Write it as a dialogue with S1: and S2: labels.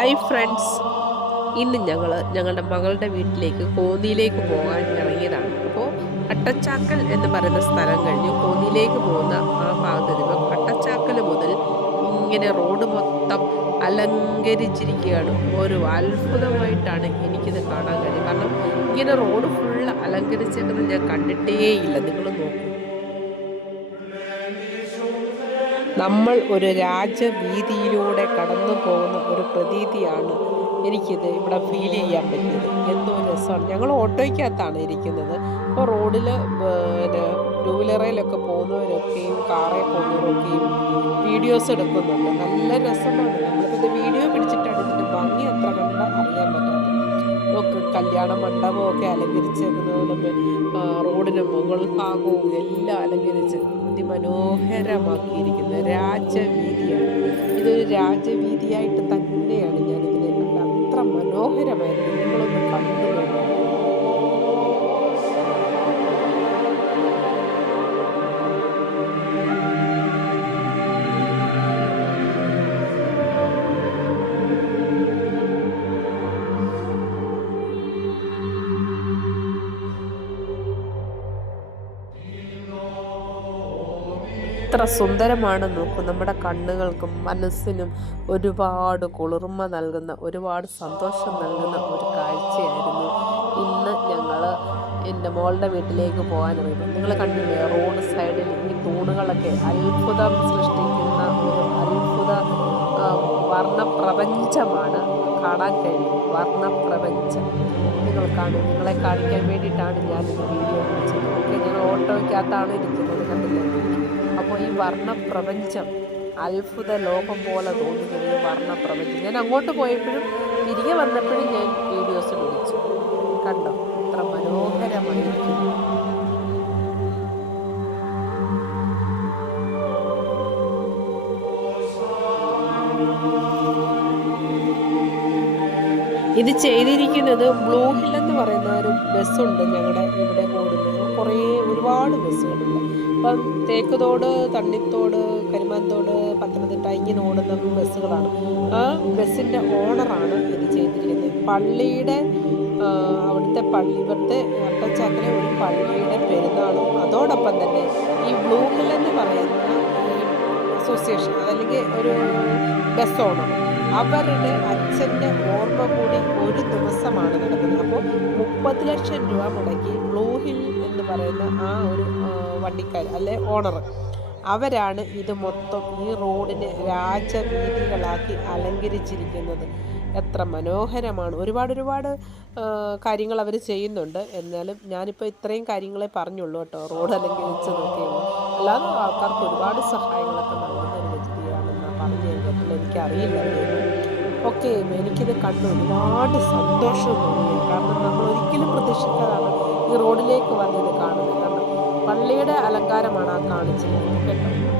S1: Hi friends ഇന്ന് ഞങ്ങൾ ഞങ്ങളുടെ മകളുടെ വീട്ടിലേക്ക് കോന്നിയിലേക്ക് പോകാൻ ഇറങ്ങിയതാണ്. അപ്പോൾ അട്ടച്ചാക്കൽ എന്ന് പറയുന്ന സ്ഥലം കഴിഞ്ഞ്. കോന്നിയിലേക്ക് പോകുന്ന ആ ഭാഗത്ത് ഇപ്പം അട്ടച്ചാക്കൽ മുതൽ ഇങ്ങനെ റോഡ് മൊത്തം അലങ്കരിച്ചിരിക്കുകയാണ്. ഒരു അത്ഭുതമായിട്ടാണ് എനിക്കിത് കാണാൻ കഴിയും കാരണം ഇങ്ങനെ റോഡ് ഫുള്ള് അലങ്കരിച്ചേക്കുന്നത് ഞാൻ കണ്ടിട്ടേ ഇല്ല നിങ്ങൾ നോക്കൂ. നമ്മൾ ഒരു രാജവീതിയിലൂടെ കടന്നു പോകുന്ന ഒരു പ്രതീതിയാണ് എനിക്കിത് ഇവിടെ ഫീൽ ചെയ്യാൻ പറ്റിയത്. എന്തോ രസമാണ്. ഞങ്ങൾ ഓട്ടോയ്ക്കകത്താണ് ഇരിക്കുന്നത്. അപ്പോൾ റോഡിൽ പിന്നെ ടൂ വീലറിലൊക്കെ പോകുന്നവരൊക്കെയും കാറിൽ പോകുന്നവരൊക്കെയും വീഡിയോസ് എടുക്കുന്നുണ്ട്. നല്ല രസമാണ്. നമ്മളിപ്പോൾ വീഡിയോ പിടിച്ചിട്ടാണ് ഇതിന്റെ ഭംഗി അത്ര കല്യാണ മണ്ഡപമൊക്കെ അലങ്കരിച്ചേക്കുന്നത് റോഡിന് മുകൾ ഭാഗവും എല്ലാം അലങ്കരിച്ച് അതിമനോഹരമാക്കിയിരിക്കുന്ന രാജവീതിയാണ്. ഇതൊരു രാജവീതിയായിട്ട് തന്നെയാണ് എത്ര സുന്ദരമാണ് നോക്കൂ. നമ്മുടെ കണ്ണുകൾക്കും മനസ്സിനും ഒരുപാട് കുളിർമ നൽകുന്ന ഒരുപാട് സന്തോഷം നൽകുന്ന ഒരു കാഴ്ചയായിരുന്നു ഇന്ന് ഞങ്ങൾ എന്റെ മോളുടെ വീട്ടിലേക്ക് പോകാൻ അറിയുന്നു നിങ്ങൾ കണ്ടില്ലേ റോഡ് സൈഡിൽ ഈ തൂണുകളൊക്കെ അത്ഭുതം സൃഷ്ടിക്കുന്ന ഒരു അത്ഭുത വർണപ്രപഞ്ചമാണ് കാണാൻ കഴിയും വർണപ്രപഞ്ചം. നിങ്ങൾ കാണും. നിങ്ങളെ കാണിക്കാൻ വേണ്ടിയിട്ടാണ് ഈ വീഡിയോ ഓക്കെ ഞങ്ങൾ ഓട്ടോയ്ക്കകത്താണ് ഇരിക്കുന്നത്. കണ്ടില്ലേ? ഈ വർണപ്രപഞ്ചം അത്ഭുത ലോകം പോലെ തോന്നുന്നത് ഈ വർണപ്രപഞ്ചം. ഞാൻ അങ്ങോട്ട് പോയപ്പോഴും തിരികെ വന്നപ്പോഴും ഞാൻ വീഡിയോസ് വിളിച്ചു. കണ്ടോ? എത്ര മനോഹരമായിരിക്കും ഇത് ചെയ്തിരിക്കുന്നത് ബ്ലൂ ഹിൽ എന്ന് പറയുന്ന ഒരു ബസ്സുണ്ട് ഞങ്ങളുടെ ഇവിടെ ഓടുന്നത് കുറേ ഒരുപാട് ബസ്സുകളുണ്ട്. ഇപ്പം തേക്കുതോട് തണ്ണിത്തോട് കരിമാനത്തോട് പത്തനംതിട്ട ഇങ്ങനെ ഓടുന്ന ബസ്സുകളാണ്. ആ ബസ്സിന്റെ ഓണറാണ് ഇത് ചെയ്തിരിക്കുന്നത്. പള്ളിയുടെ അവിടുത്തെ പള്ളി ഇവിടുത്തെ അട്ടച്ചാക്കിലെ ഒരു പള്ളിയുടെ പെരുന്നാളും അതോടൊപ്പം തന്നെ ഈ ബ്ലൂ ഹിൽ എന്ന് പറയുന്ന അസോസിയേഷൻ അതല്ലെങ്കിൽ ഒരു ബസ് ഓണർ അവരുടെ അച്ഛന്റെ ഓർമ്മ കൂടി ഒരു ദിവസമാണ് നടക്കുന്നത്. അപ്പോൾ മുപ്പത് ലക്ഷം രൂപ മുടക്കി ബ്ലൂ ഹിൽ പറയുന്ന ആ ഒരു വണ്ടിക്കാർ അല്ലെ ഓണർ അവരാണ് ഇത് മൊത്തം ഈ റോഡിനെ രാജവീതികളാക്കി അലങ്കരിച്ചിരിക്കുന്നത്. എത്ര മനോഹരമാണ്. ഒരുപാട് ഒരുപാട് കാര്യങ്ങൾ അവർ ചെയ്യുന്നുണ്ട്. എന്നാലും ഞാനിപ്പോൾ ഇത്രയും കാര്യങ്ങളെ പറഞ്ഞുള്ളൂ കേട്ടോ. റോഡ് അലങ്കരിച്ച് നോക്കിയത് അല്ലാതെ ആൾക്കാർക്ക് ഒരുപാട് സഹായങ്ങളൊക്കെ നൽകുന്ന ഒരു വ്യക്തിയാണെന്ന് പറഞ്ഞു കഴിഞ്ഞപ്പോൾ എനിക്കറിയില്ല. ഓക്കെ എനിക്കിത് കണ്ട് ഒരുപാട് സന്തോഷം തോന്നി. കാരണം നമ്മൾ ഒരിക്കലും റോഡിലേക്ക് വന്നത് കാണുന്നത് കാരണം പള്ളിയുടെ അലങ്കാരമാണ് ആ കാണിച്ചിരിക്കുന്നത് കേട്ടോ?